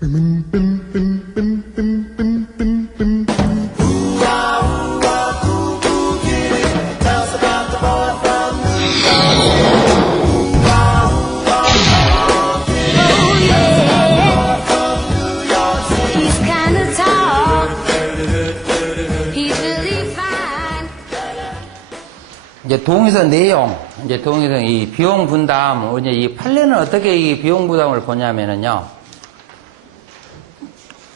이제 동의서 내용, 이제 동의서 이 비용 분담, 이제 이 판례는 어떻게 이 비용 부담을 보냐면은요.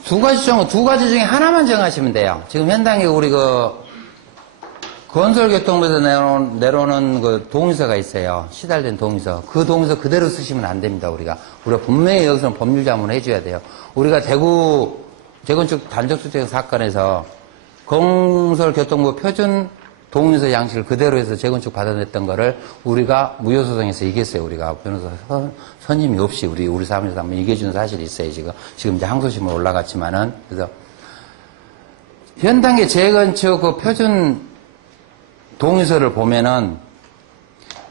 두 가지 중에 하나만 정하시면 돼요. 지금 현장에 우리 건설교통부에서 내려오는 그 동의서가 있어요. 시달된 동의서. 그 동의서 그대로 쓰시면 안 됩니다, 우리가 분명히 여기서는 법률 자문을 해줘야 돼요. 우리가 대구 재건축 단독주택 사건에서 건설교통부 표준 동의서 양식을 그대로 해서 재건축 받아냈던 거를 우리가 무효소송에서 이겼어요. 우리가 변호사 선임이 없이 우리 사무실에서 한번 이겨주는 사실이 있어요. 지금 이제 항소심으로 올라갔지만은. 그래서 현단계 재건축 그 표준 동의서를 보면은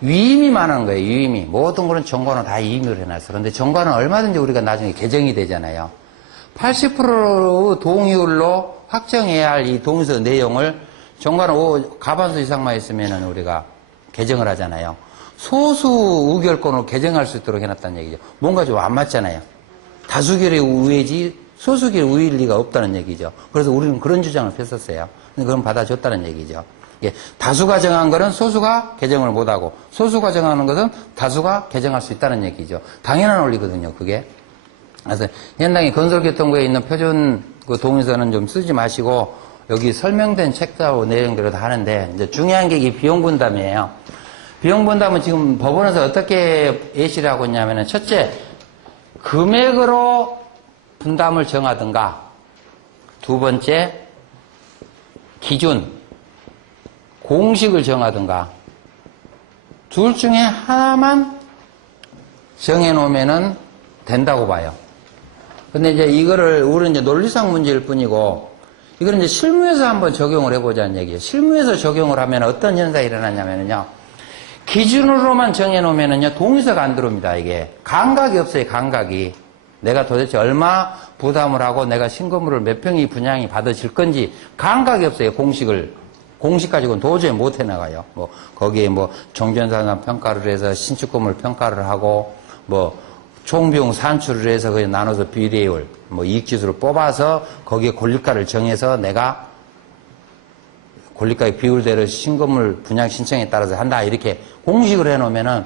위임이 많은 거예요. 위임이. 모든 거는 정관은 다 위임을 해놨어. 그런데 정관은 얼마든지 우리가 나중에 개정이 되잖아요. 80% 동의율로 확정해야 할 이 동의서 내용을 정관은 과반수 이상만 있으면은 우리가 개정을 하잖아요. 소수 의결권으로 개정할 수 있도록 해놨다는 얘기죠. 뭔가 좀 안 맞잖아요. 다수결의 우회지 소수결의 우위일 리가 없다는 얘기죠. 그래서 우리는 그런 주장을 폈었어요. 그럼 받아줬다는 얘기죠. 예, 다수가 정한 거는 소수가 개정을 못하고 소수가 정하는 것은 다수가 개정할 수 있다는 얘기죠. 당연한 원리거든요, 그게. 그래서 현장에 건설교통부에 있는 표준 그 동의서는 좀 쓰지 마시고 여기 설명된 책자하고 내용대로 다 하는데, 이제 중요한 게 이게 비용분담이에요. 비용분담은 지금 법원에서 어떻게 예시를 하고 있냐면은, 첫째, 금액으로 분담을 정하든가, 두 번째, 기준, 공식을 정하든가, 둘 중에 하나만 정해놓으면은 된다고 봐요. 근데 이제 이거를, 우리는 이제 논리상 문제일 뿐이고, 이거는 이제 실무에서 한번 적용을 해보자는 얘기예요. 실무에서 적용을 하면 어떤 현상이 일어나냐면요. 기준으로만 정해놓으면요. 동의서가 안 들어옵니다, 이게. 감각이 없어요, 감각이. 내가 도대체 얼마 부담을 하고 내가 신건물을 몇 평이 분양이 받아질 건지 감각이 없어요, 공식을. 공식 가지고는 도저히 못 해나가요. 거기에 종전산업 평가를 해서 신축 건물 평가를 하고, 총비용 산출을 해서 그냥 나눠서 비례율, 이익지수를 뽑아서 거기에 권리가를 정해서 내가 권리가의 비율대로 신건물 분양 신청에 따라서 한다. 이렇게 공식을 해놓으면은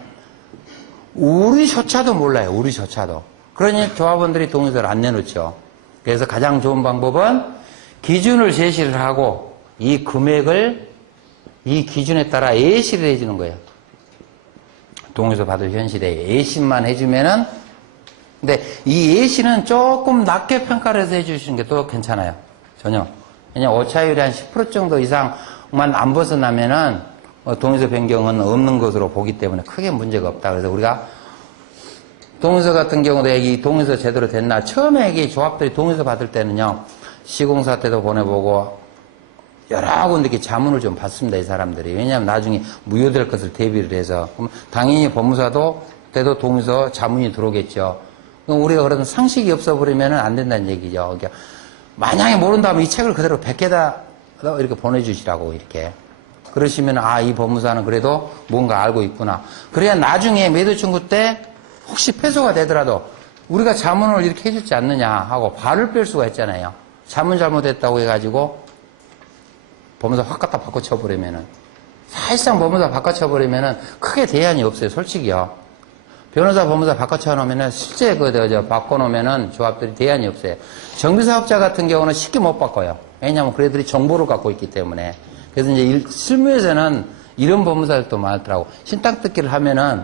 우리조차도 몰라요. 우리조차도. 그러니 조합원들이 동의서를 안 내놓죠. 그래서 가장 좋은 방법은 기준을 제시를 하고 이 금액을 이 기준에 따라 예시를 해주는 거예요. 동의서 받을 현실에 예시만 해주면은, 근데 이 예시는 조금 낮게 평가를 해서 해주시는 게 또 괜찮아요. 전혀. 왜냐면 오차율이 한 10% 정도 이상만 안 벗어나면은 동의서 변경은 없는 것으로 보기 때문에 크게 문제가 없다. 그래서 우리가 동의서 같은 경우도 이 동의서 제대로 됐나, 처음에 이 조합들이 동의서 받을 때는요, 시공사 때도 보내보고 여러 군데 이렇게 자문을 좀 받습니다, 이 사람들이. 왜냐하면 나중에 무효될 것을 대비를 해서. 그럼 당연히 법무사도 때도 동의서 자문이 들어오겠죠. 그럼 우리가 그런 상식이 없어버리면 안 된다는 얘기죠. 그러니까 만약에 모른다면 이 책을 그대로 100개다 이렇게 보내주시라고, 이렇게. 그러시면, 이 법무사는 그래도 뭔가 알고 있구나. 그래야 나중에 매도 청구 때 혹시 패소가 되더라도 우리가 자문을 이렇게 해주지 않느냐 하고 발을 뺄 수가 있잖아요. 자문 잘못했다고 해가지고 법무사 확 갖다 바꿔쳐버리면은, 사실상 법무사 바꿔쳐버리면은 크게 대안이 없어요, 솔직히요. 변호사, 법무사 바꿔쳐놓으면은, 실제 바꿔놓으면은 조합들이 대안이 없어요. 정비사업자 같은 경우는 쉽게 못 바꿔요. 왜냐하면 그 애들이 정보를 갖고 있기 때문에. 그래서 이제 실무에서는 이런 법무사들도 많더라고. 신탁 듣기를 하면은,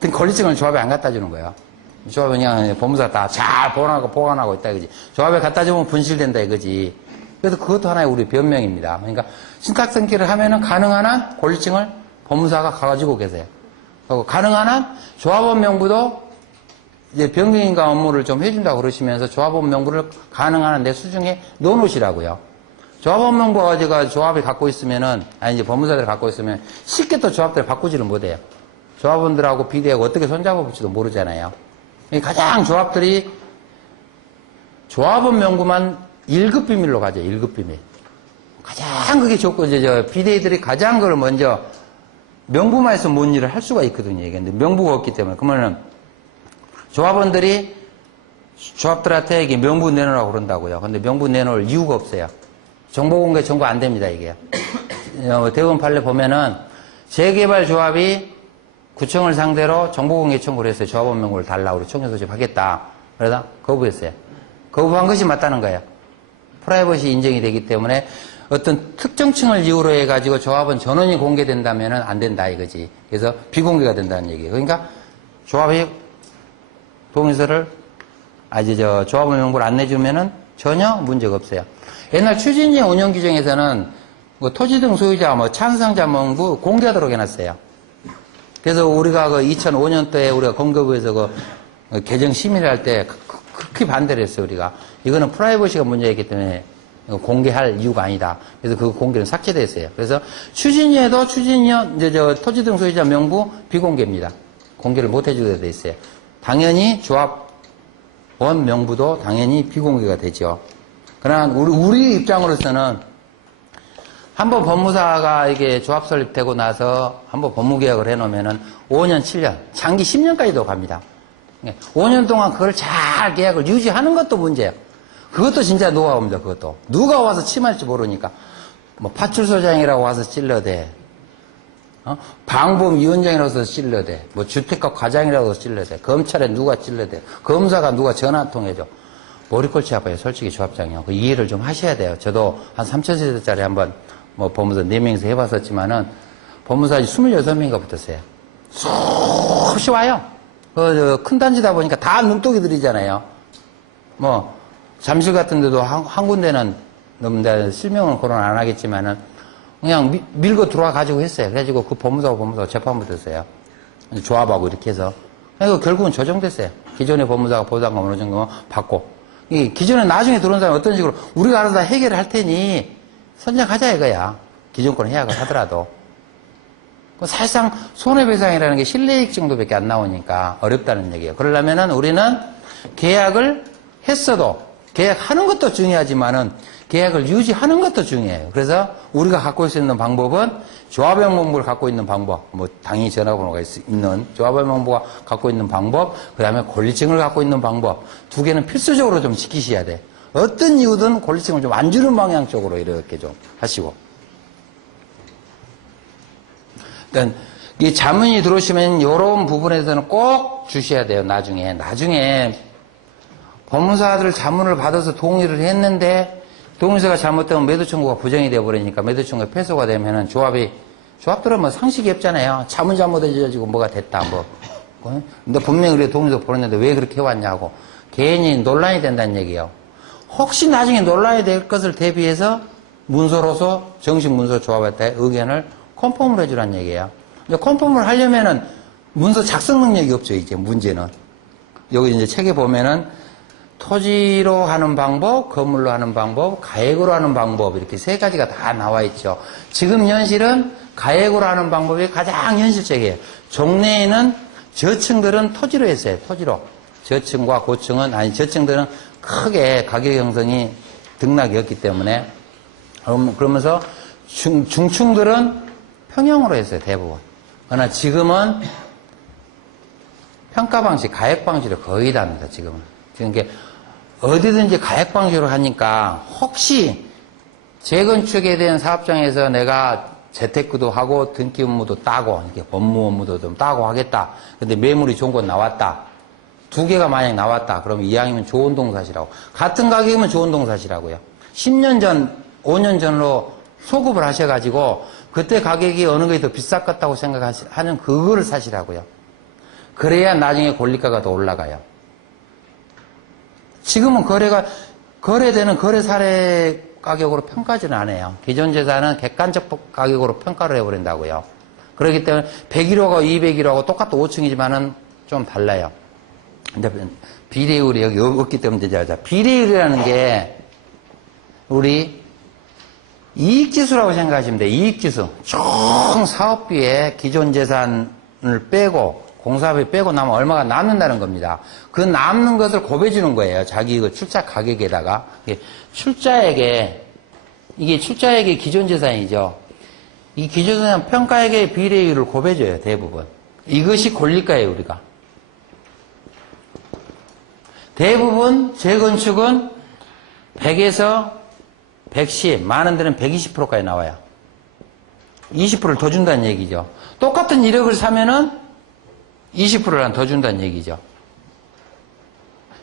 권리증을 조합에 안 갖다 주는 거예요. 조합에 그냥 법무사 다 잘 보관하고 있다, 이거지. 조합에 갖다 주면 분실된다, 이거지. 그래서 그것도 하나의 우리 변명입니다. 그러니까 신탁 등기를 하면은 가능한 한 권리증을 법무사가 가지고 계세요. 가능한 한 조합원 명부도 이제 변경인가 업무를 좀 해준다고 그러시면서 조합원 명부를 가능한 한 내 수중에 넣어놓으시라고요. 조합원 명부가 조합이 갖고 있으면은, 이제 법무사들이 갖고 있으면 쉽게 또 조합들이 바꾸지를 못해요. 조합원들하고 비대하고 어떻게 손잡아볼지도 모르잖아요. 가장 조합들이 조합원 명부만 1급 비밀로 가죠. 1급 비밀. 가장 그게 좋고, 이제 비대위들이 가장 그걸 먼저 명부만 해서 뭔 일을 할 수가 있거든요. 이게. 근데 명부가 없기 때문에. 그러면은 조합원들이 조합들한테 이게 명부 내놓으라고 그런다고요. 근데 명부 내놓을 이유가 없어요. 정보공개 정보 안 됩니다, 이게. 대법원 판례 보면은 재개발 조합이 구청을 상대로 정보공개 청구를 했어요. 조합원 명부를 달라고 우리 청년 소집하겠다. 그러다 거부했어요. 거부한 것이 맞다는 거예요. 프라이버시 인정이 되기 때문에 어떤 특정층을 이유로 해가지고 조합원 전원이 공개된다면은 안 된다 이거지. 그래서 비공개가 된다는 얘기예요. 그러니까 조합이 동의서를 조합원 명부를 안 내주면은 전혀 문제가 없어요. 옛날 추진위 운영 규정에서는 뭐 토지 등 소유자, 뭐 찬성자 명부 공개하도록 해놨어요. 그래서 우리가 그 2005년도에 우리가 건거부에서 그 개정 심의를 할 때 극히 반대를 했어요, 우리가. 이거는 프라이버시가 문제이기 때문에 공개할 이유가 아니다. 그래서 그 공개는 삭제됐어요. 그래서 추진위에도 토지 등 소유자 명부 비공개입니다. 공개를 못 해주게 돼 있어요. 당연히 조합원 명부도 당연히 비공개가 되죠. 그러나 우리 입장으로서는 한번 법무사가 이게 조합 설립되고 나서 한번 법무개혁을 해놓으면은 5년, 7년, 장기 10년까지도 갑니다. 5년 동안 그걸 잘 계약을 유지하는 것도 문제예요. 그것도 진짜 노하우입니다, 그것도. 누가 와서 침할지 모르니까. 뭐, 파출소장이라고 와서 찔러대. 방범위원장이라고 찔러대. 뭐, 주택가 과장이라고 찔러대. 검찰에 누가 찔러대. 검사가 누가 전화 한 통 해줘. 머리꼴치 아파요, 솔직히 조합장이요. 그 이해를 좀 하셔야 돼요. 저도 한 3,000세대짜리 한번 뭐 법무사 4명이서 해봤었지만은 법무사 26명인가 붙었어요. 수없이 와요. 큰 단지다 보니까 다 눈독이들이잖아요. 뭐, 잠실 같은 데도 한 군데는 너무 실명은 거론 안 하겠지만은 그냥 밀고 들어와 가지고 했어요. 그래가지고 그 법무사가 재판 붙었어요. 조합하고 이렇게 해서. 그래서 결국은 조정됐어요. 기존의 법무사가 보상금 어느 정도 받고. 이 기존에 나중에 들어온 사람이 어떤 식으로 우리가 알아서 다 해결을 할 테니 선정하자 이거야. 기존 거는 해약을 하더라도. 사실상 손해배상이라는 게 실내익 정도밖에 안 나오니까 어렵다는 얘기예요. 그러려면은 우리는 계약을 했어도 계약하는 것도 중요하지만은 계약을 유지하는 것도 중요해요. 그래서 우리가 갖고 있는 방법은 조합원 명부를 갖고 있는 방법, 뭐 당연히 전화번호가 있는 조합원 명부가 갖고 있는 방법, 그 다음에 권리증을 갖고 있는 방법, 두 개는 필수적으로 좀 지키셔야 돼. 어떤 이유든 권리증을 좀 안 주는 방향 쪽으로 이렇게 좀 하시고. 일단 이 자문이 들어오시면 이런 부분에서는 꼭 주셔야 돼요. 나중에 법무사들 자문을 받아서 동의를 했는데 동의서가 잘못되면 매도 청구가 부정이 되어버리니까 매도 청구가 패소가 되면은 조합들은 뭐 상식이 없잖아요. 자문 잘못해가지고 뭐가 됐다 뭐. 근데 분명히 우리가 동의서 보냈는데 왜 그렇게 해왔냐고 괜히 논란이 된다는 얘기예요. 혹시 나중에 논란이 될 것을 대비해서 문서로서 정식 문서 조합한테 의견을 컨펌을 해주라는 얘기예요. 근데 컨펌을 하려면은 문서 작성 능력이 없죠. 이제 문제는 여기 이제 책에 보면은 토지로 하는 방법, 건물로 하는 방법, 가액으로 하는 방법 이렇게 세 가지가 다 나와 있죠. 지금 현실은 가액으로 하는 방법이 가장 현실적이에요. 종래에는 저층들은 토지로 했어요. 토지로. 저층과 고층은 저층들은 크게 가격 형성이 등락이었기 때문에 그러면서 중층들은 평형으로 했어요. 대부분. 그러나 지금은 평가 방식, 가액 방식으로 거의 다 합니다. 지금은. 지금 이게 어디든지 가액 방식으로 하니까 혹시 재건축에 대한 사업장에서 내가 재테크도 하고 등기 업무도 따고 이렇게 법무 업무도 좀 따고 하겠다. 근데 매물이 좋은 건 나왔다. 두 개가 만약 나왔다. 그러면 이왕이면 좋은 동사시라고. 같은 가격이면 좋은 동사시라고요. 10년 전, 5년 전으로 소급을 하셔가지고 그때 가격이 어느 게 더 비쌌겠다고 생각하는 그거를 사시라고요. 그래야 나중에 권리가가 더 올라가요. 지금은 거래되는 거래 사례 가격으로 평가하지는 않아요. 기존 재산은 객관적 가격으로 평가를 해버린다고요. 그렇기 때문에 101호가 201호하고 똑같은 5층이지만은 좀 달라요. 근데 비례율이 여기 없기 때문에 이제 비례율이라는 게 우리 이익지수라고 생각하시면 돼요. 이익지수. 총 사업비에 기존 재산을 빼고 공사비 빼고 나면 얼마가 남는다는 겁니다. 그 남는 것을 곱해주는 거예요. 자기 그 출자 가격에다가. 이게 출자액의 기존재산이죠. 이 기존재산 평가액의 비례율을 곱해줘요. 대부분. 이것이 권리가예요. 우리가. 대부분 재건축은 100에서 110, 많은 데는 120%까지 나와요. 20%를 더 준다는 얘기죠. 똑같은 1억을 사면은 20%를 더 준다는 얘기죠.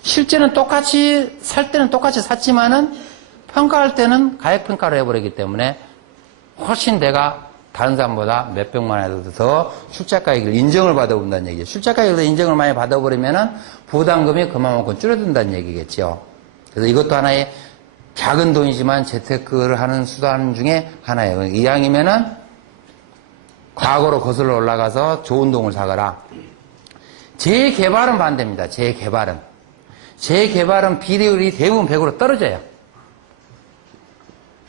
실제는 똑같이, 살 때는 똑같이 샀지만은 평가할 때는 가액평가를 해버리기 때문에 훨씬 내가 다른 사람보다 몇백만 원이라도 더 출자가액을 인정을 받아본다는 얘기죠. 출자가액을 인정을 많이 받아버리면은 부담금이 그만큼 줄어든다는 얘기겠죠. 그래서 이것도 하나의 작은 돈이지만 재테크를 하는 수단 중에 하나예요. 이왕이면은 과거로 거슬러 올라가서 좋은 동을 사거라. 재개발은 반대입니다. 재개발은 비례율이 대부분 100으로 떨어져요.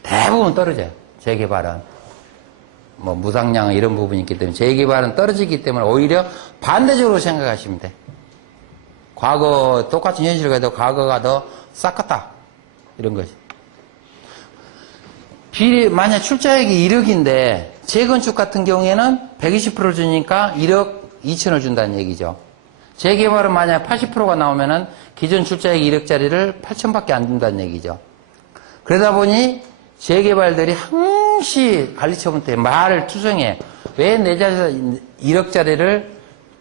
대부분 떨어져요. 재개발은. 뭐 무상량 이런 부분이 있기 때문에 재개발은 떨어지기 때문에 오히려 반대적으로 생각하시면 돼. 과거 똑같은 현실을 가도 과거가 더 쌌겠다. 이런 거지. 만약 출자액이 1억인데 재건축 같은 경우에는 120%를 주니까 1억 2천을 준다는 얘기죠. 재개발은 만약 80%가 나오면은 기존 출자액 1억짜리를 8천밖에 안 준다는 얘기죠. 그러다 보니 재개발들이 항시 관리처분 때 말을 투정해. 왜 내 자리에서 1억짜리를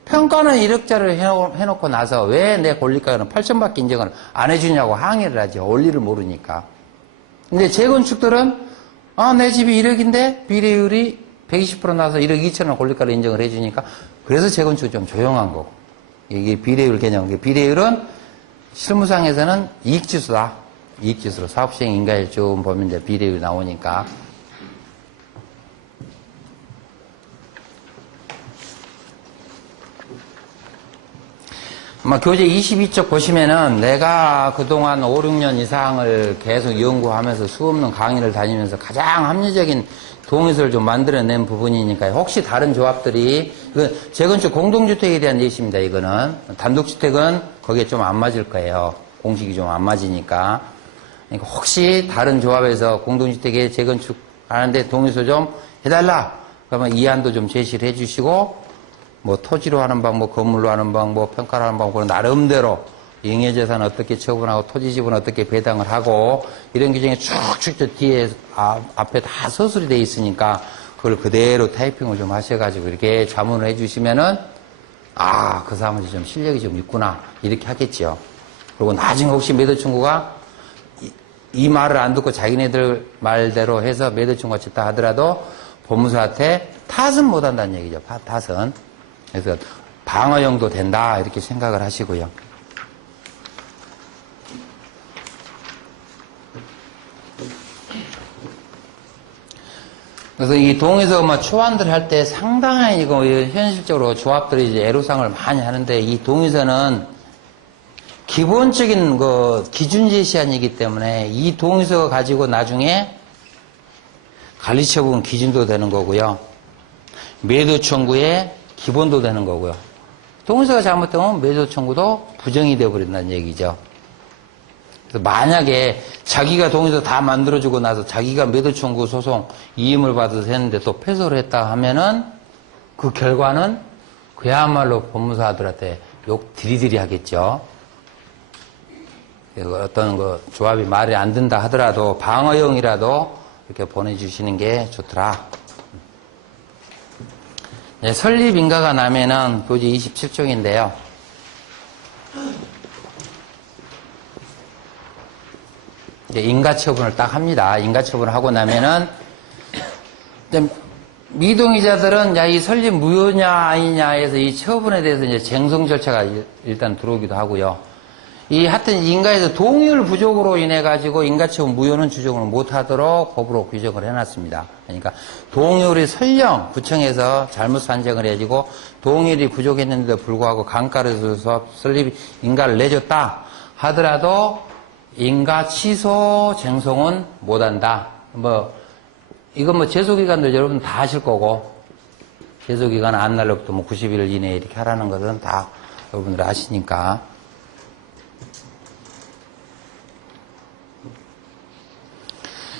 평가는 1억짜리를 해놓고 나서 왜 내 권리가는 8천밖에 인정을 안 해주냐고 항의를 하죠. 원리를 모르니까. 근데 재건축들은 내 집이 1억인데 비례율이 120% 나와서 1억 2천원 권리가를 인정을 해주니까 그래서 재건축이 좀 조용한 거고. 이게 비례율 개념. 비례율은 실무상에서는 이익지수다. 이익지수로 사업시행 인가율 좀 보면 이제 비례율이 나오니까. 교재 22쪽 보시면은 내가 그동안 5, 6년 이상을 계속 연구하면서 수없는 강의를 다니면서 가장 합리적인 동의서를 좀 만들어낸 부분이니까 혹시 다른 조합들이 재건축 공동주택에 대한 예시입니다. 이거는 단독주택은 거기에 좀 안 맞을 거예요. 공식이 좀 안 맞으니까. 그러니까 혹시 다른 조합에서 공동주택에 재건축하는데 동의서 좀 해달라. 그러면 이안도 좀 제시를 해주시고 뭐 토지로 하는 방법, 건물로 하는 방법, 평가를 하는 방법, 나름대로 잉여재산 어떻게 처분하고 토지집은 어떻게 배당을 하고 이런 규정이 쭉쭉 저 뒤에 앞에 다 서술이 돼 있으니까 그걸 그대로 타이핑을 좀 하셔가지고 이렇게 자문을 해주시면은 그 사람은 좀 실력이 좀 있구나 이렇게 하겠죠. 그리고 나중에 혹시 매도 청구가 이 말을 안 듣고 자기네들 말대로 해서 매도 청구가 쳤다 하더라도 법무사한테 탓은 못 한다는 얘기죠. 탓은. 그래서 방어용도 된다 이렇게 생각을 하시고요. 그래서 이 동에서 초안들 할 때 상당히 이거 현실적으로 조합들이 이제 애로사항을 많이 하는데 이 동의서는 기본적인 기준 제시안이기 때문에 이 동의서 가지고 나중에 관리처분 기준도 되는 거고요. 매도 청구의 기본도 되는 거고요. 동의서가 잘못되면 매도 청구도 부정이 되어버린다는 얘기죠. 그래서 만약에 자기가 동의서 다 만들어주고 나서 자기가 매도 청구 소송 이임을 받아서 했는데 또 패소를 했다 하면은 그 결과는 그야말로 법무사들한테 욕 디리디리 하겠죠. 어떤 조합이 말이 안 된다 하더라도 방어용이라도 이렇게 보내주시는 게 좋더라. 네, 설립 인가가 나면은 교재 27쪽인데요. 인가 처분을 딱 합니다. 인가 처분을 하고 나면은 미동의자들은 이 설립 무효냐 아니냐에서 이 처분에 대해서 이제 쟁송 절차가 일단 들어오기도 하고요. 하여튼 인가에서 동의율 부족으로 인해 가지고 인가처분 무효는 주정을 못하도록 법으로 규정을 해놨습니다. 그러니까 동의율이 설령 구청에서 잘못 산정을 해가지고 동의율이 부족했는데도 불구하고 강가를 써서 설립 인가를 내줬다 하더라도 인가 취소 쟁송은 못한다. 이건 제소기관도 여러분 다 아실 거고 제소기간 안 날로부터 뭐 90일 이내에 이렇게 하라는 것은 다 여러분들 아시니까.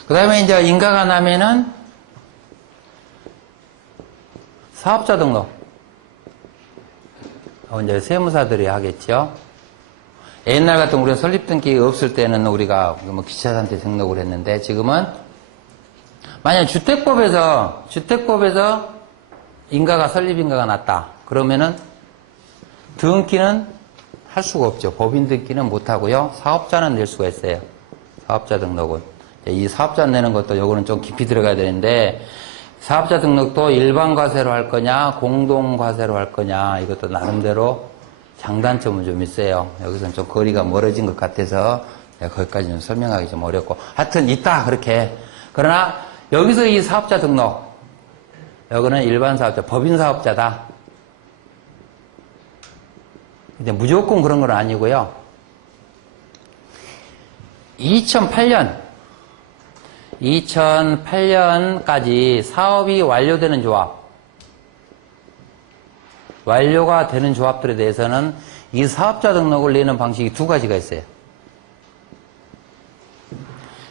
그 다음에 이제 인가가 나면은 사업자 등록. 이제 세무사들이 하겠죠. 옛날 같은 우리가 설립등기 없을 때는 우리가 뭐 기차한테 등록을 했는데 지금은 만약 주택법에서 인가가 설립인가가 났다. 그러면은 등기는 할 수가 없죠. 법인 등기는 못 하고요. 사업자는 낼 수가 있어요. 사업자 등록은. 이 사업자 내는 것도 요거는 좀 깊이 들어가야 되는데 사업자 등록도 일반 과세로 할 거냐 공동 과세로 할 거냐 이것도 나름대로 장단점은 좀 있어요. 여기서는 좀 거리가 멀어진 것 같아서 거기까지는 설명하기 좀 어렵고 하여튼 있다 그렇게. 그러나 여기서 이 사업자 등록 여기는 일반 사업자 법인 사업자다. 근데 무조건 그런 건 아니고요. 2008년까지 사업이 완료되는 조합, 완료가 되는 조합들에 대해서는 이 사업자 등록을 내는 방식이 두 가지가 있어요.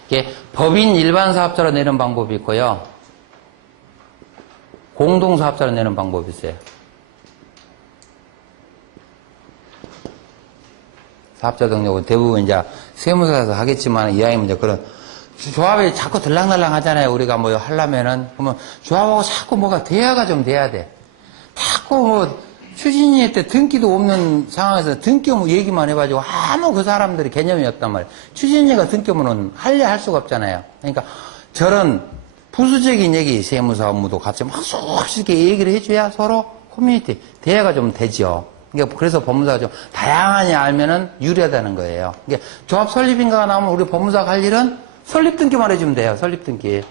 이게 법인 일반 사업자로 내는 방법이 있고요. 공동 사업자로 내는 방법이 있어요. 사업자 등록은 대부분 이제 세무사에서 하겠지만 이왕이면 이제 그런 조합이 자꾸 들락날락 하잖아요. 우리가 뭐 하려면은. 그러면 조합하고 자꾸 뭐가 대화가 좀 돼야 돼. 자꾸 뭐 추진위 때 등기도 없는 상황에서 등기 뭐 얘기만 해가지고 아무 그 사람들이 개념이 없단 말이에요. 추진위가 등기 없으면 할 수가 없잖아요. 그러니까 저런 부수적인 얘기, 세무사 업무도 같이 막 쏙 이렇게 얘기를 해줘야 서로 커뮤니티, 대화가 좀 되죠. 그러니까 그래서 법무사가 좀 다양하게 알면은 유리하다는 거예요. 그러니까 조합 설립인가가 나오면 우리 법무사가 할 일은 설립등기만 해주면 돼요. 설립등기.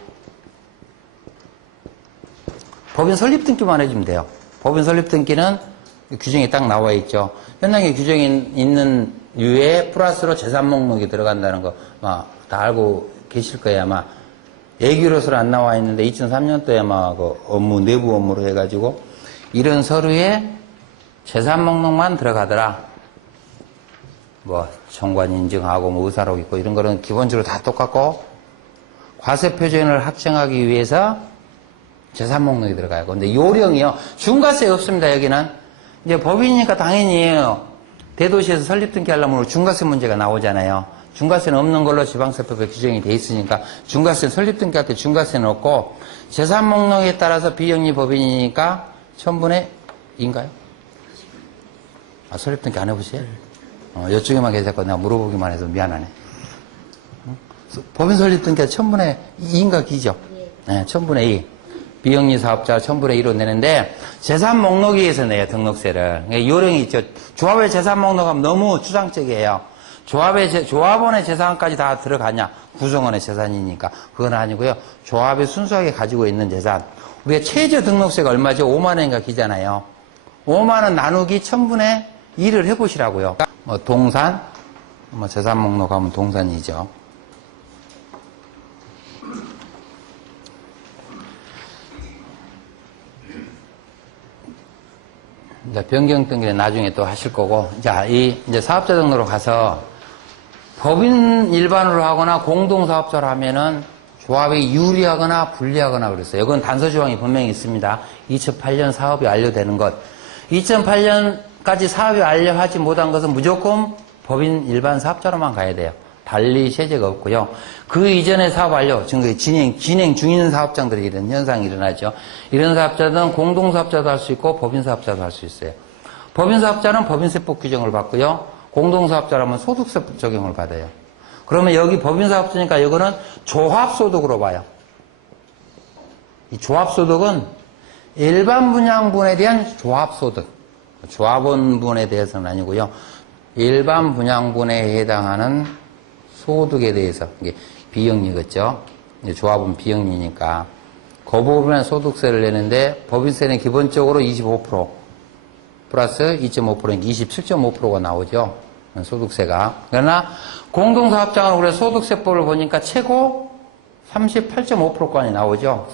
법인 설립등기만 해주면 돼요. 법인 설립등기는 규정이 딱 나와 있죠. 현행에 규정이 있는 유에 플러스로 재산 목록이 들어간다는 거 다 알고 계실 거예요. 아마 예규로서는 안 나와 있는데 2003년도에 아마 그 업무 내부 업무로 해가지고 이런 서류에 재산 목록만 들어가더라. 뭐 정관 인증하고 뭐 의사록 있고 이런 거는 기본적으로 다 똑같고 과세 표준을 확정하기 위해서 재산 목록이 들어가요. 근데 요령이요. 중과세 없습니다. 여기는 이제 법인이니까 당연히 대도시에서 설립등기 하려면 중과세 문제가 나오잖아요. 중과세는 없는 걸로 지방세법에 규정이 돼 있으니까 중과세 설립등기 할 때 중과세는 없고 재산 목록에 따라서 비영리 법인이니까 1000분의 2인가요? 아, 설립등기 안 해보세요? 이쪽에만 계셨고 내가 물어보기만 해서 미안하네. 법인 설립등기가 1000분의 2인가 기죠? 네, 1000분의 2. 비영리 사업자 1000분의 1로 내는데 재산 목록위에서 내요, 등록세를. 요령이 있죠. 조합의 재산 목록하면 너무 추상적이에요. 조합원의 재산까지 다 들어가냐? 구성원의 재산이니까. 그건 아니고요. 조합이 순수하게 가지고 있는 재산. 우리가 최저 등록세가 얼마죠? 5만원인가 기잖아요. 5만원 나누기 1000분의 1을 해보시라고요. 뭐 동산, 뭐 재산 목록 하면 동산이죠. 이제 변경 등기는 나중에 또 하실 거고. 자, 이제 사업자 등록으로 가서 법인 일반으로 하거나 공동사업자로 하면은 조합이 유리하거나 불리하거나 그랬어요. 이건 단서조항이 분명히 있습니다. 2008년 사업이 완료되는 것. 2008년까지 사업이 완료하지 못한 것은 무조건 법인 일반 사업자로만 가야 돼요. 달리 세제가 없고요. 그 이전에 사업 완료, 지금 진행 중인 사업장들이 이런 현상이 일어나죠. 이런 사업자들은 공동사업자도 할 수 있고 법인사업자도 할 수 있어요. 법인사업자는 법인세법 규정을 받고요. 공동사업자라면 소득세법 적용을 받아요. 그러면 여기 법인사업자니까 이거는 조합소득으로 봐요. 이 조합소득은 일반 분양분에 대한 조합소득. 조합원분에 대해서는 아니고요. 일반 분양분에 해당하는 소득에 대해서. 이게 비영리겠죠. 조합은 비영리니까. 그 부분에 소득세를 내는데 법인세는 기본적으로 25% 플러스 2.5%니까 27.5%가 나오죠. 소득세가. 그러나 공동사업장은 우리가 소득세법을 보니까 최고 38.5%까지 나오죠.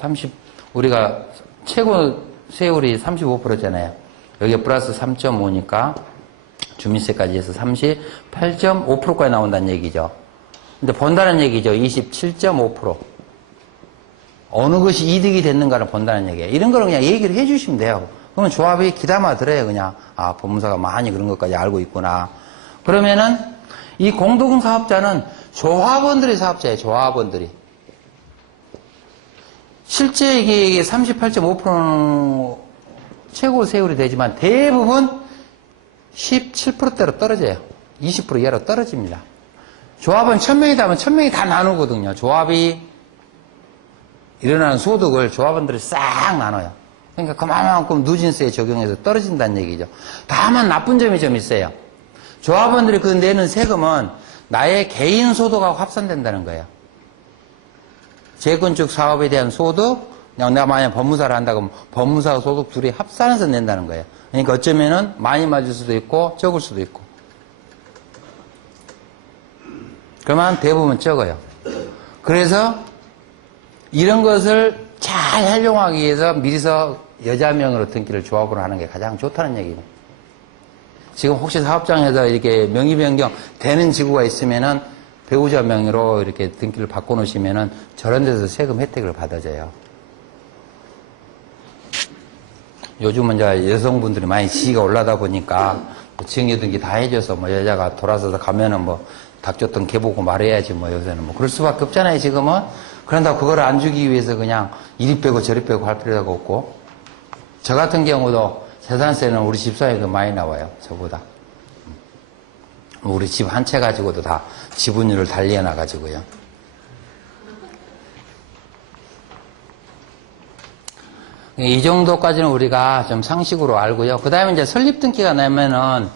우리가 최고 세율이 35%잖아요. 여기 플러스 3.5니까 주민세까지 해서 38.5%까지 나온다는 얘기죠. 근데 본다는 얘기죠. 27.5%. 어느 것이 이득이 됐는가를 본다는 얘기예요. 이런 거는 그냥 얘기를 해주시면 돼요. 그러면 조합이 귀담아 들어요. 그냥 법무사가 많이 그런 것까지 알고 있구나. 그러면은 이 공동사업자는 조합원들이 사업자예요. 조합원들이. 실제 이게 38.5%는 최고 세율이 되지만 대부분 17%대로 떨어져요. 20% 이하로 떨어집니다. 조합은 1000명이다 하면 1000명이 다 나누거든요. 조합이 일어나는 소득을 조합원들이 싹 나눠요. 그러니까 그만큼 누진세에 적용해서 떨어진다는 얘기죠. 다만 나쁜 점이 좀 있어요. 조합원들이 그 내는 세금은 나의 개인 소득하고 합산된다는 거예요. 재건축 사업에 대한 소득, 그냥 내가 만약 법무사를 한다 그러면 법무사 소득 둘이 합산해서 낸다는 거예요. 그러니까 어쩌면은 많이 맞을 수도 있고 적을 수도 있고. 그러면 대부분 적어요. 그래서 이런 것을 잘 활용하기 위해서 미리서 여자명으로 등기를 조합으로 하는 게 가장 좋다는 얘기입니다. 지금 혹시 사업장에서 이렇게 명의 변경 되는 지구가 있으면은 배우자 명의로 이렇게 등기를 바꿔놓으시면은 저런 데서 세금 혜택을 받아줘요. 요즘은 이제 여성분들이 많이 지위가 올라다 보니까 증여 등기 다 해줘서 뭐 여자가 돌아서서 가면은 뭐 닥쳤던 개 보고 말해야지 뭐 요새는 뭐 그럴 수밖에 없잖아요 지금은. 그런다고 그걸 안 주기 위해서 그냥 이리 빼고 저리 빼고 할 필요가 없고. 저 같은 경우도 재산세는 우리 집사람이 더 많이 나와요 저보다. 우리 집 한 채 가지고도 다 지분율을 달리해 놔가지고요. 이 정도까지는 우리가 좀 상식으로 알고요. 그 다음에 이제 설립등기가 나면은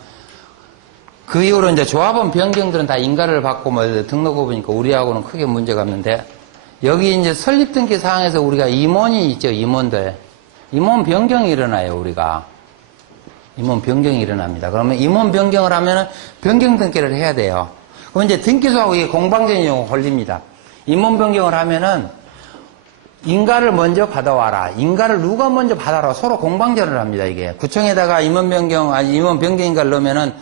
그 이후로 이제 조합원 변경들은 다 인가를 받고 뭐 등록해 보니까 우리하고는 크게 문제가 없는데 여기 이제 설립등기 사항에서 우리가 임원이 있죠. 임원들. 임원 변경이 일어나요. 우리가. 임원 변경이 일어납니다. 그러면 임원 변경을 하면은 변경 등기를 해야 돼요. 그럼 이제 등기소하고 이게 공방전이 걸립니다. 임원 변경을 하면은 인가를 먼저 받아와라. 인가를 누가 먼저 받아라. 서로 공방전을 합니다. 이게 구청에다가 임원 변경 인가를 넣으면은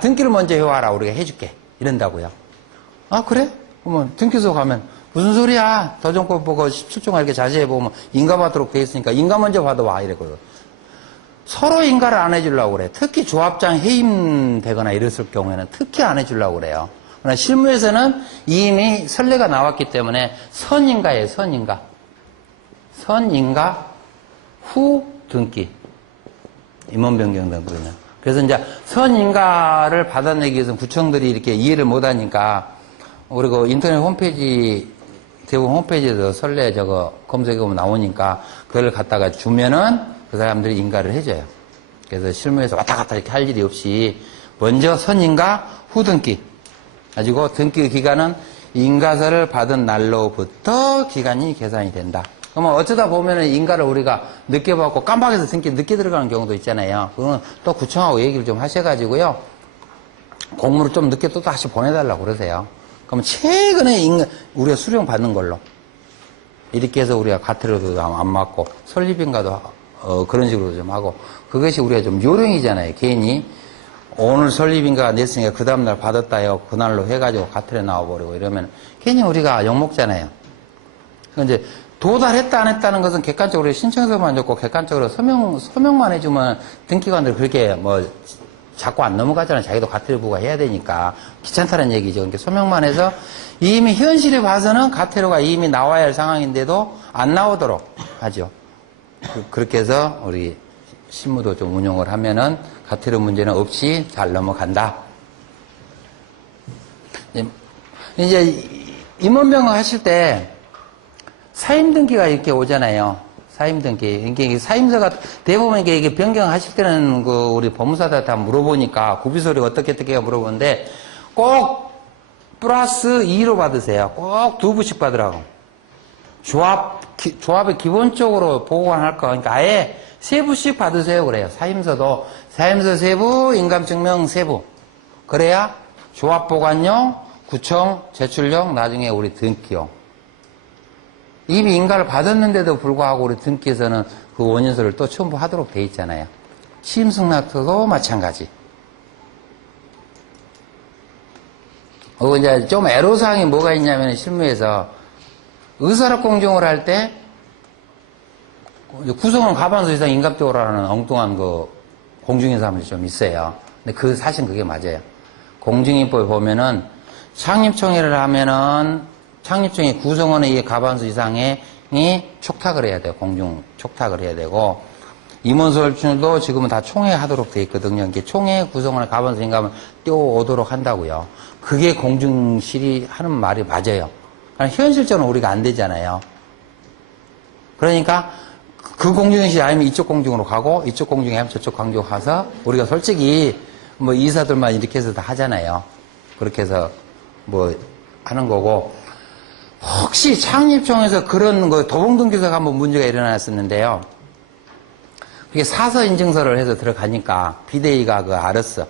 등기를 먼저 해와라. 우리가 해줄게. 이런다고요. 그래? 그러면 등기소 가면 무슨 소리야? 도정법 보고 17조가 이렇게 자세히 보면 인가 받도록 돼 있으니까 인가 먼저 받아와. 이랬거든. 서로 인가를 안 해주려고 그래. 특히 조합장 해임되거나 이랬을 경우에는 특히 안 해주려고 그래요. 그러나 실무에서는 이미 선례가 나왔기 때문에 선인가예요. 선인가. 선인가 후 등기. 임원 변경 등기는. 그래서 이제 선인가를 받아내기 위해서는 구청들이 이렇게 이해를 못하니까 우리 그 인터넷 홈페이지 대부분 홈페이지에서 선례 저거 검색해보면 나오니까 그걸 갖다가 주면은 그 사람들이 인가를 해줘요. 그래서 실무에서 왔다 갔다 이렇게 할 일이 없이 먼저 선인가 후 등기. 가지고 등기 기간은 인가서를 받은 날로부터 기간이 계산이 된다. 그러면 어쩌다 보면은 인가를 우리가 늦게 받고 깜빡해서 등기 늦게 들어가는 경우도 있잖아요. 그건 또 구청하고 얘기를 좀 하셔가지고요. 공문을 좀 늦게 또 다시 보내달라고 그러세요. 그러면 최근에 우리가 수령 받는 걸로. 이렇게 해서 우리가 가태료도 안 맞고 설립인가도 그런 식으로 좀 하고 그것이 우리가 좀 요령이잖아요. 괜히 오늘 설립인가 냈으니까 그 다음날 받았다요. 그날로 해가지고 가태료 나와버리고 이러면 괜히 우리가 욕먹잖아요. 이제 도달했다 안 했다는 것은 객관적으로 신청서만 줬고 객관적으로 서명만 해주면 등기관들 그렇게 뭐 자꾸 안 넘어가잖아요. 자기도 가태료 부과해야 되니까 귀찮다는 얘기죠. 그러니까 서명만 해서 이미 현실에 봐서는 가태료가 이미 나와야 할 상황인데도 안 나오도록 하죠. 그렇게 해서 우리 실무도 좀 운용을 하면은 가태료 문제는 없이 잘 넘어간다. 이제 임원병을 하실 때 사임등기가 이렇게 오잖아요. 사임등기. 이게 사임서가 대부분 이게 변경하실 때는 그 우리 법무사들 다 물어보니까 구비서류 어떻게 물어보는데 꼭 플러스 2로 받으세요. 꼭 2부씩 받으라고. 조합에 기본적으로 보관할 거. 그러니까 아예 3부씩 받으세요. 그래요. 사임서 3부, 인감증명 3부. 그래야 조합 보관용, 구청 제출용, 나중에 우리 등기용. 이미 인가를 받았는데도 불구하고 우리 등기에서는 그 원인서를 또 첨부하도록 돼 있잖아요. 취임승낙서도 마찬가지. 이제 좀 애로사항이 뭐가 있냐면 실무에서 의사락 공정을 할 때 구성원 과반수 이상 인감적으로 하는 엉뚱한 그 공중인 사람들이 좀 있어요. 근데 사실 그게 맞아요. 공중인법에 보면은 창립총회를 하면은 창립총회 구성원의 과반수 이상이 촉탁을 해야 돼요. 공중 촉탁을 해야 되고 임원설출도 지금은 다 총회 하도록 돼 있거든요. 이게 총회 구성원의 과반수 인감을 띄워오도록 한다고요. 그게 공중실이 하는 말이 맞아요. 현실적으로 우리가 안 되잖아요. 그러니까 그 공중인실이 아니면 이쪽 공중으로 가고 이쪽 공중에 하면 저쪽 공중으로 가서 우리가 솔직히 뭐 이사들만 이렇게 해서 다 하잖아요. 그렇게 해서 뭐 하는 거고 혹시 창립총에서 그런 거 도봉등기소가 한번 문제가 일어났었는데요. 그게 사서 인증서를 해서 들어가니까 비대위가 그거 알았어.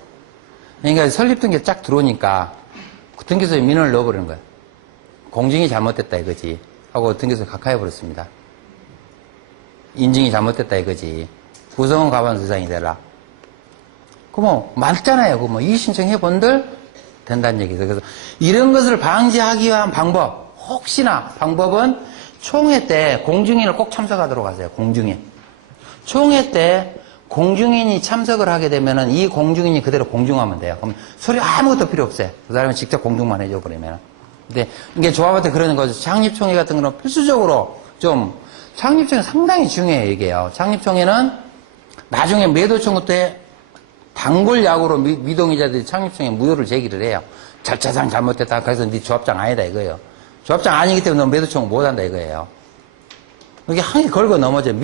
그러니까 설립등기 쫙 들어오니까 그 등기소에 민원을 넣어버리는 거예요. 공증이 잘못됐다 이거지 하고 등기소에 각하해버렸습니다. 인증이 잘못됐다 이거지. 구성원 과반수 이상이 되라. 그뭐 맞잖아요. 그뭐 이의신청해본들 된다는 얘기죠. 그래서 이런 것을 방지하기 위한 방법, 혹시나 방법은 총회 때 공중인을 꼭 참석하도록 하세요. 공중인. 총회 때 공중인이 참석을 하게 되면은 이 공중인이 그대로 공중하면 돼요. 그럼 소리 아무것도 필요 없어요. 그 사람은 직접 공중만 해줘 버리면. 근데 이게 조합한테 그러는 거죠. 창립총회 같은 거는 필수적으로 좀 창립총회 상당히 중요해요. 이게요. 창립총회는 나중에 매도청구 때 단골 약으로 미동의자들이 창립총회 무효를 제기를 해요. 절차상 잘못됐다. 그래서 네 조합장 아니다 이거예요. 조합장 아니기 때문에 너 매도청구 못한다 이거예요. 이게 한 개 걸고 넘어져요.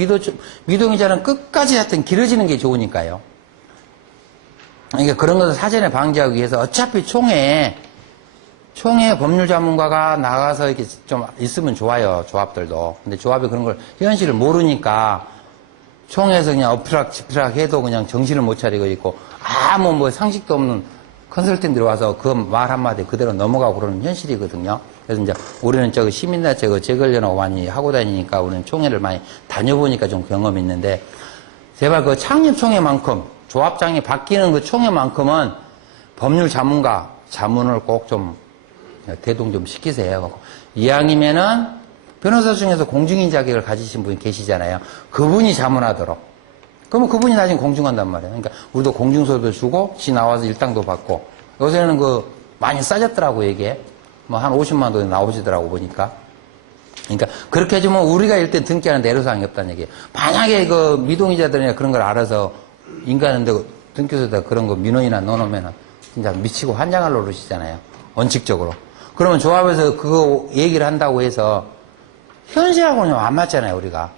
미동의자는 끝까지 하여튼 길어지는 게 좋으니까요. 그러니까 그런 것을 사전에 방지하기 위해서 어차피 총회에 법률 전문가가 나가서 이렇게 좀 있으면 좋아요. 조합들도. 근데 조합이 그런 걸 현실을 모르니까 총회에서 그냥 엎치락 해도 그냥 정신을 못 차리고 있고 아무 뭐 상식도 없는 컨설팅들이 와서 그 말 한마디 그대로 넘어가고 그러는 현실이거든요. 그래서 이제 우리는 시민단체 재건련하고 많이 하고 다니니까 우리는 총회를 많이 다녀보니까 좀 경험이 있는데 제발 그 창립총회만큼 조합장이 바뀌는 그 총회만큼은 법률 자문가 자문을 꼭 좀 대동 좀 시키세요. 이왕이면은 변호사 중에서 공중인 자격을 가지신 분이 계시잖아요. 그분이 자문하도록. 그러면 그분이 나중에 공중한단 말이에요. 그러니까 우리도 공중서도 주고 지 나와서 일당도 받고 요새는 많이 싸졌더라고 이게. 뭐 한 50만 원 나오시더라고 보니까. 그러니까 그렇게 해주면 우리가 일단 등기하는데 애로사항이 없다는 얘기예요. 만약에 미동의자들이나 그런 걸 알아서 인가하는데 등기소에다 그런 거 민원이나 넣어놓으면 진짜 미치고 환장할 노릇이잖아요. 원칙적으로. 그러면 조합에서 그거 얘기를 한다고 해서 현실하고는 안 맞잖아요, 우리가.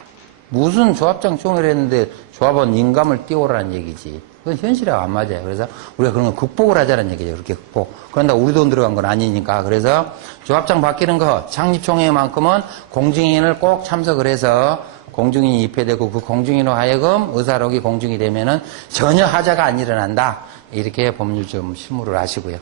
무슨 조합장 총회를 했는데 조합원 인감을 띄워라는 얘기지. 그건 현실하고 안 맞아요. 그래서 우리가 그런 거 극복을 하자는 얘기죠. 그렇게 극복. 그런다 우리 돈 들어간 건 아니니까. 그래서 조합장 바뀌는 거 창립총회만큼은 공중인을 꼭 참석을 해서 공중인이 입회되고 그 공중인으로 하여금 의사록이 공중이 되면은 전혀 하자가 안 일어난다. 이렇게 법률 좀 실무를 하시고요.